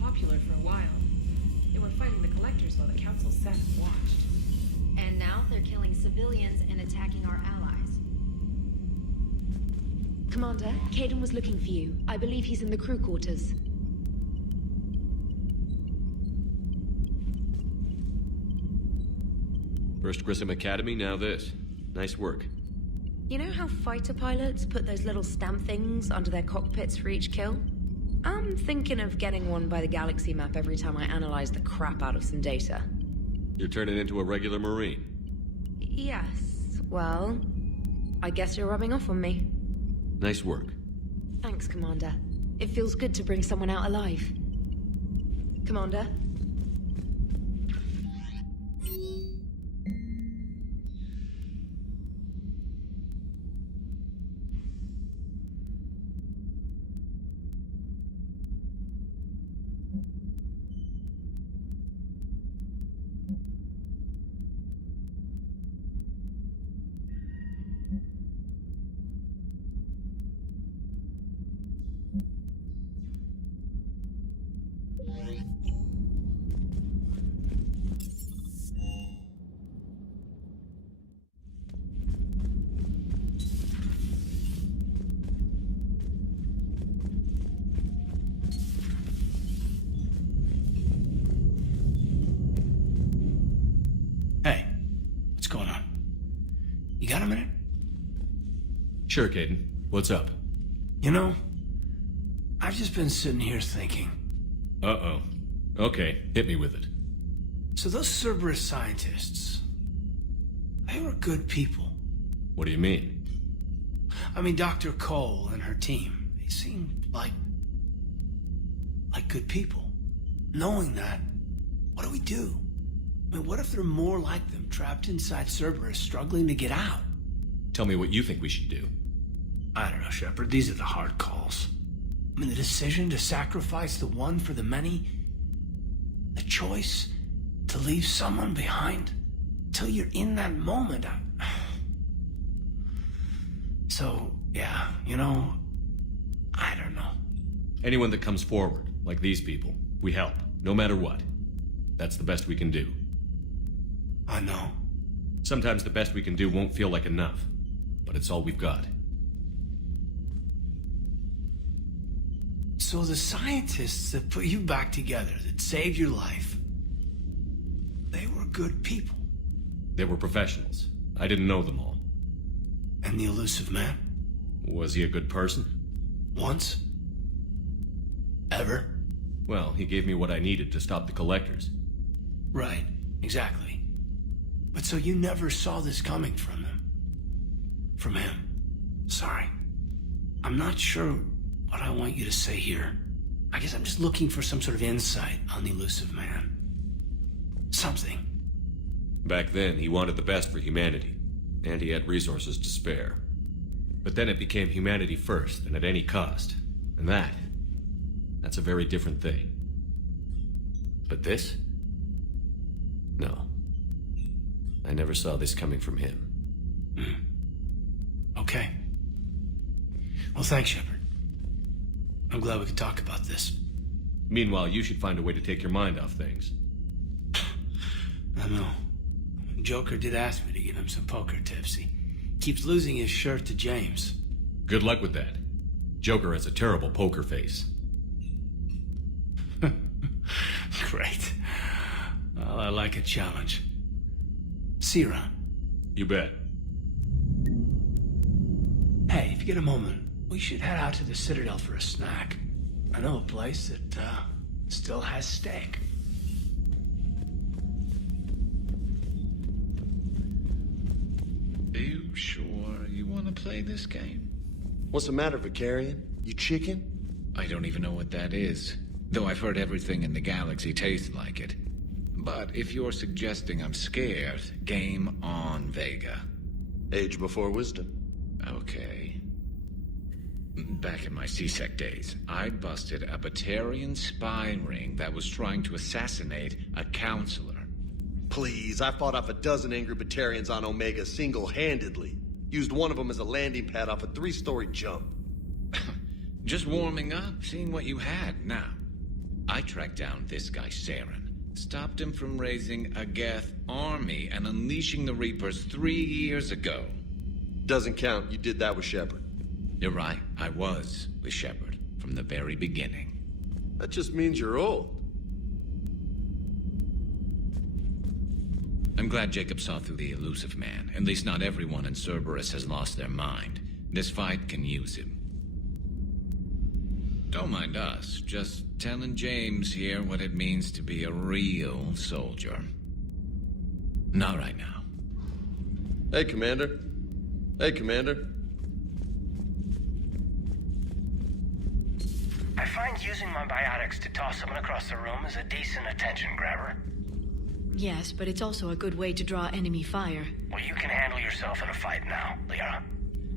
Popular for a while. They were fighting the collectors while the council sat and watched. And now they're killing civilians and attacking our allies. Commander, Caden was looking for you. I believe he's in the crew quarters. First Grissom Academy, now this. Nice work. You know how fighter pilots put those little stamp things under their cockpits for each kill? I'm thinking of getting one by the galaxy map every time I analyze the crap out of some data. You're turning into a regular Marine. Yes, well, I guess you're rubbing off on me. Nice work. Thanks, Commander. It feels good to bring someone out alive. Commander? Got a minute? Sure, Caden. What's up? You know, I've just been sitting here thinking. Uh-oh. Okay, hit me with it. So those Cerberus scientists, they were good people. What do you mean? I mean, Dr. Cole and her team, they seemed like good people. Knowing that, what do we do? I mean, what if there are more like them trapped inside Cerberus struggling to get out? Tell me what you think we should do. I don't know, Shepard. These are the hard calls. I mean, the decision to sacrifice the one for the many. The choice to leave someone behind. Till you're in that moment. So, yeah, you know, I don't know. Anyone that comes forward, like these people, we help, no matter what. That's the best we can do. I know. Sometimes the best we can do won't feel like enough, but it's all we've got. So the scientists that put you back together, that saved your life, they were good people. They were professionals. I didn't know them all. And the elusive man? Was he a good person? Once? Ever? Well, he gave me what I needed to stop the collectors. Right, exactly. But so you never saw this coming from them? From him? Sorry. I'm not sure what I want you to say here. I guess I'm just looking for some sort of insight on the elusive man. Something. Back then, he wanted the best for humanity, and he had resources to spare. But then it became humanity first, and at any cost. And that's a very different thing. But this? No. I never saw this coming from him. Okay. Well, thanks, Shepard. I'm glad we could talk about this. Meanwhile, you should find a way to take your mind off things. I know. Joker did ask me to give him some poker tips. He keeps losing his shirt to James. Good luck with that. Joker has a terrible poker face. Great. Well, I like a challenge. See you around. You bet. Hey, if you get a moment, we should head out to the Citadel for a snack. I know a place that still has steak. sure you want to play this game? What's the matter, Vicarian? You chicken? I don't even know what that is, though I've heard everything in the galaxy tastes like it. But if you're suggesting I'm scared, game on, Vega. Age before wisdom. Okay. Back in my C-Sec days, I busted a Batarian spy ring that was trying to assassinate a counselor. Please, I fought off a dozen angry Batarians on Omega single-handedly. Used one of them as a landing pad off a 3-story jump. Just warming up, seeing what you had. Now, I tracked down this guy, Saren. Stopped him from raising a Geth army and unleashing the Reapers 3 years ago. Doesn't count. You did that with Shepard. You're right. I was with Shepard from the very beginning. That just means you're old. I'm glad Jacob saw through the elusive man. At least not everyone in Cerberus has lost their mind. This fight can use him. Don't mind us, just telling James here what it means to be a real soldier. Not right now. Hey, Commander. Hey, Commander. I find using my biotics to toss someone across the room is a decent attention grabber. Yes, but it's also a good way to draw enemy fire. Well, you can handle yourself in a fight now, Liara.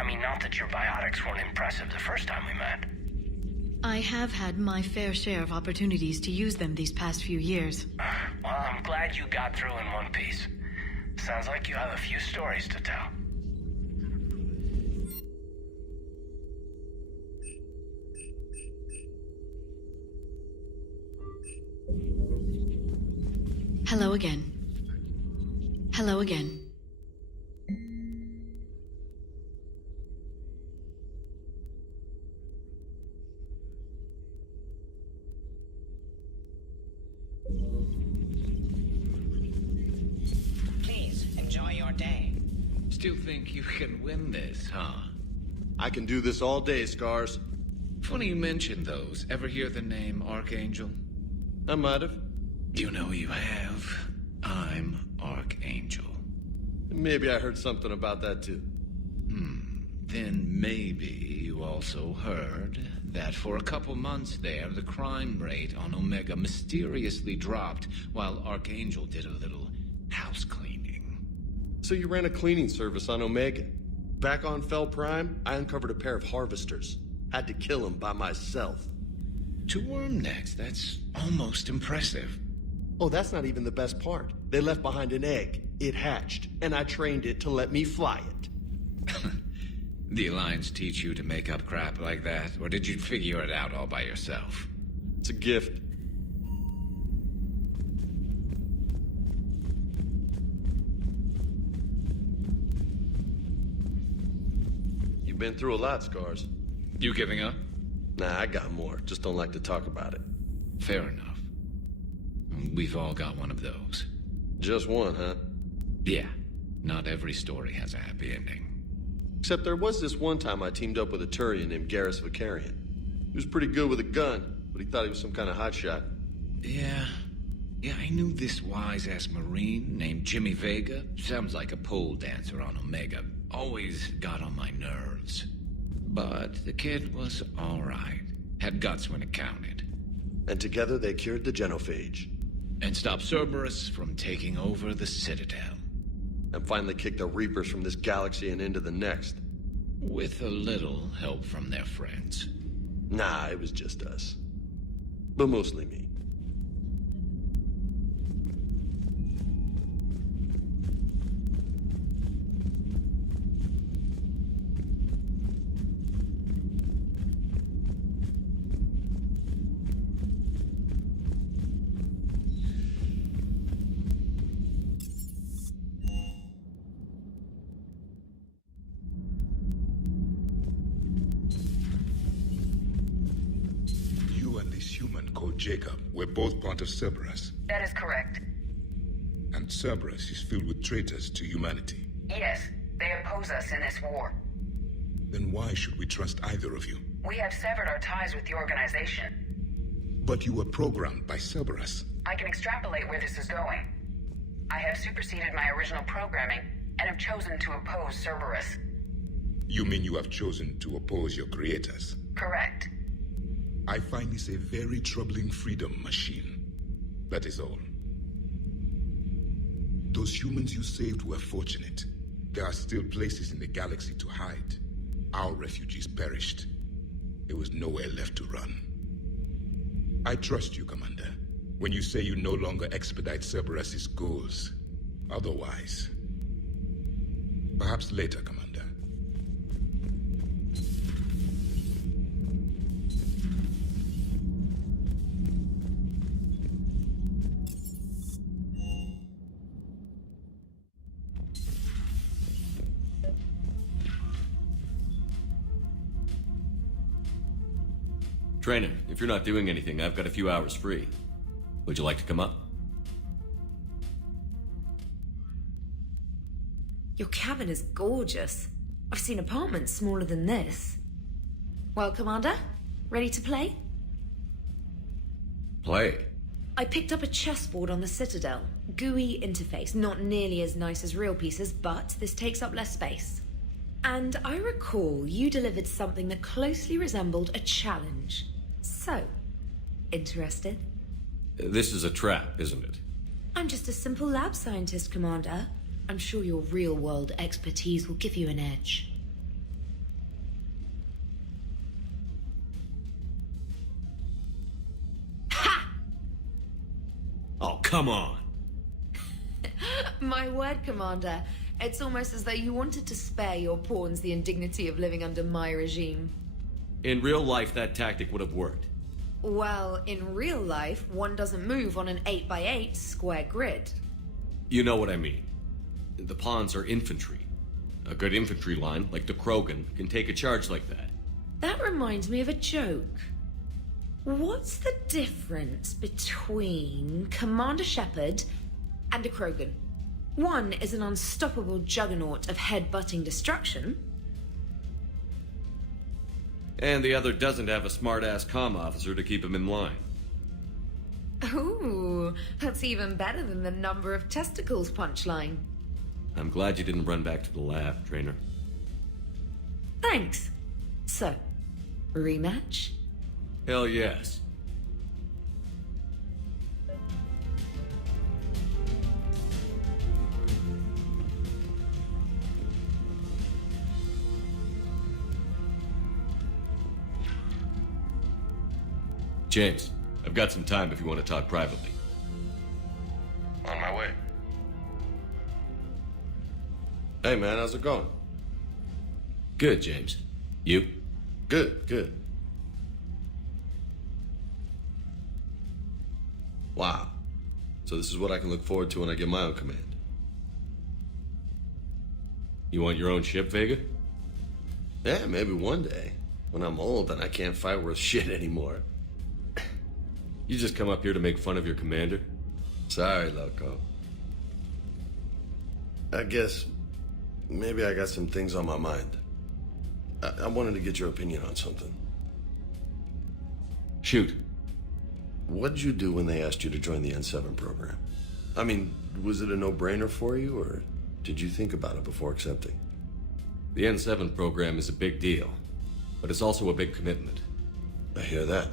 I mean, not that your biotics weren't impressive the first time we met. I have had my fair share of opportunities to use them these past few years. Well, I'm glad you got through in one piece. Sounds like you have a few stories to tell. Hello again. Hello again. Please, enjoy your day. Still think you can win this, huh? I can do this all day, Scars. Funny you mentioned those. Ever hear the name Archangel? I might have. You know you have. I'm Archangel. Maybe I heard something about that too. Then maybe you also heard that for a couple months there, the crime rate on Omega mysteriously dropped while Archangel did a little house cleaning. So you ran a cleaning service on Omega. Back on Fel Prime, I uncovered a pair of harvesters. Had to kill them by myself. 2 worm necks, that's almost impressive. Oh, that's not even the best part. They left behind an egg. It hatched, and I trained it to let me fly it. The Alliance teach you to make up crap like that, or did you figure it out all by yourself? It's a gift. You've been through a lot, Scars. You giving up? Nah, I got more. Just don't like to talk about it. Fair enough. We've all got one of those. Just one, huh? Yeah, not every story has a happy ending. Except there was this one time I teamed up with a Turian named Garrus Vicarian. He was pretty good with a gun, but he thought he was some kind of hotshot. Yeah, I knew this wise-ass Marine named Jimmy Vega. Sounds like a pole dancer on Omega. Always got on my nerves. But the kid was all right. Had guts when it counted. And together they cured the genophage. And stopped Cerberus from taking over the Citadel. And finally kicked the Reapers from this galaxy and into the next. With a little help from their friends. Nah, it was just us. But mostly me. Jacob, we're both part of Cerberus. That is correct. And Cerberus is filled with traitors to humanity. Yes, they oppose us in this war. Then why should we trust either of you? We have severed our ties with the organization. But you were programmed by Cerberus. I can extrapolate where this is going. I have superseded my original programming and have chosen to oppose Cerberus. You mean you have chosen to oppose your creators? Correct. I find this a very troubling freedom machine. That is all. Those humans you saved were fortunate. There are still places in the galaxy to hide. Our refugees perished. There was nowhere left to run. I trust you, Commander, when you say you no longer expedite Cerberus's goals. Otherwise... Perhaps later, Commander. Trainer, if you're not doing anything, I've got a few hours free. Would you like to come up? Your cabin is gorgeous. I've seen apartments smaller than this. Well, Commander, ready to play? Play? I picked up a chessboard on the Citadel. GUI interface, not nearly as nice as real pieces, but this takes up less space. And I recall you delivered something that closely resembled a challenge. So, interested? This is a trap, isn't it? I'm just a simple lab scientist, Commander. I'm sure your real-world expertise will give you an edge. Ha! Oh, come on! My word, Commander. It's almost as though you wanted to spare your pawns the indignity of living under my regime. In real life, that tactic would have worked. Well, in real life, one doesn't move on an 8x8 square grid. You know what I mean. The pawns are infantry. A good infantry line, like the Krogan, can take a charge like that. That reminds me of a joke. What's the difference between Commander Shepard and a Krogan? One is an unstoppable juggernaut of head-butting destruction. And the other doesn't have a smart-ass comm officer to keep him in line. Ooh, that's even better than the number of testicles punchline. I'm glad you didn't run back to the lab, Trainer. Thanks. So, rematch? Hell yes. James, I've got some time if you want to talk privately. On my way. Hey, man, how's it going? Good, James. You? Good, good. Wow. So this is what I can look forward to when I get my own command. You want your own ship, Vega? Yeah, maybe one day. When I'm old and I can't fight worth shit anymore. You just come up here to make fun of your commander? Sorry, loco. I guess maybe I got some things on my mind. I wanted to get your opinion on something. Shoot. What'd you do when they asked you to join the N7 program? I mean, was it a no-brainer for you, or did you think about it before accepting? The N7 program is a big deal, but it's also a big commitment. I hear that.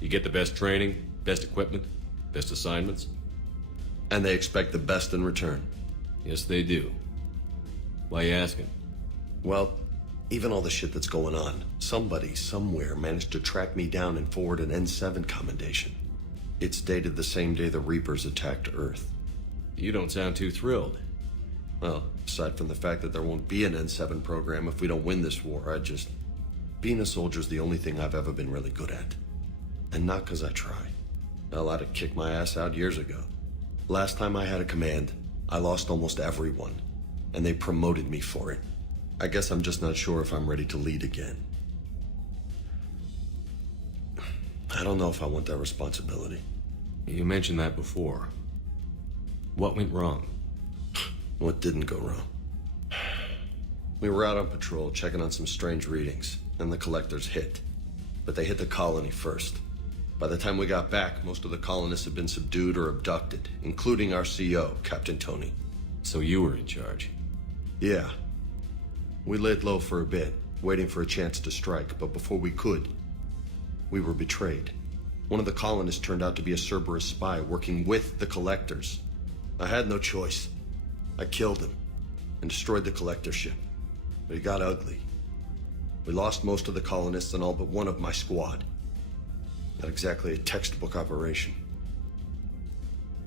You get the best training, best equipment, best assignments. And they expect the best in return. Yes, they do. Why you asking? Well, even all the shit that's going on, somebody somewhere managed to track me down and forward an N7 commendation. It's dated the same day the Reapers attacked Earth. You don't sound too thrilled. Well, aside from the fact that there won't be an N7 program if we don't win this war, being a soldier's the only thing I've ever been really good at. And not because I try. Hell, I'd have kicked my ass out years ago. Last time I had a command, I lost almost everyone. And they promoted me for it. I guess I'm just not sure if I'm ready to lead again. I don't know if I want that responsibility. You mentioned that before. What went wrong? What didn't go wrong? We were out on patrol, checking on some strange readings, and the collectors hit. But they hit the colony first. By the time we got back, most of the colonists had been subdued or abducted, including our CO, Captain Tony. So you were in charge? Yeah. We laid low for a bit, waiting for a chance to strike, but before we could, we were betrayed. One of the colonists turned out to be a Cerberus spy working with the Collectors. I had no choice. I killed him and destroyed the Collector ship. But it got ugly. We lost most of the colonists and all but one of my squad. Not exactly a textbook operation.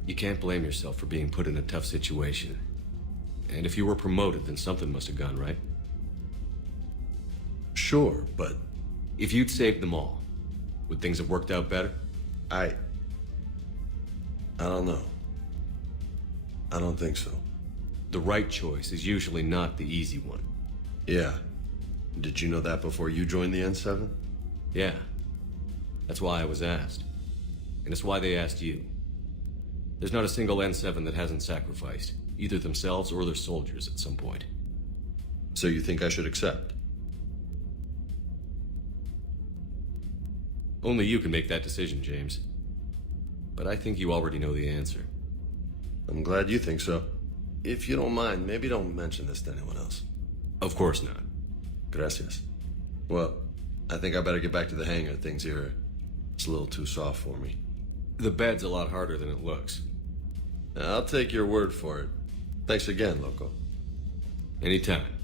You can't blame yourself for being put in a tough situation. And if you were promoted, then something must have gone right. Sure, but if you'd saved them all, would things have worked out better? I don't know. I don't think so. The right choice is usually not the easy one. Yeah. Did you know that before you joined the N7? Yeah. That's why I was asked. And it's why they asked you. There's not a single N7 that hasn't sacrificed, either themselves or their soldiers at some point. So you think I should accept? Only you can make that decision, James. But I think you already know the answer. I'm glad you think so. If you don't mind, maybe don't mention this to anyone else. Of course not. Gracias. Well, I think I better get back to the hang of things here. It's a little too soft for me. The bed's a lot harder than it looks. I'll take your word for it. Thanks again, Loco. Anytime.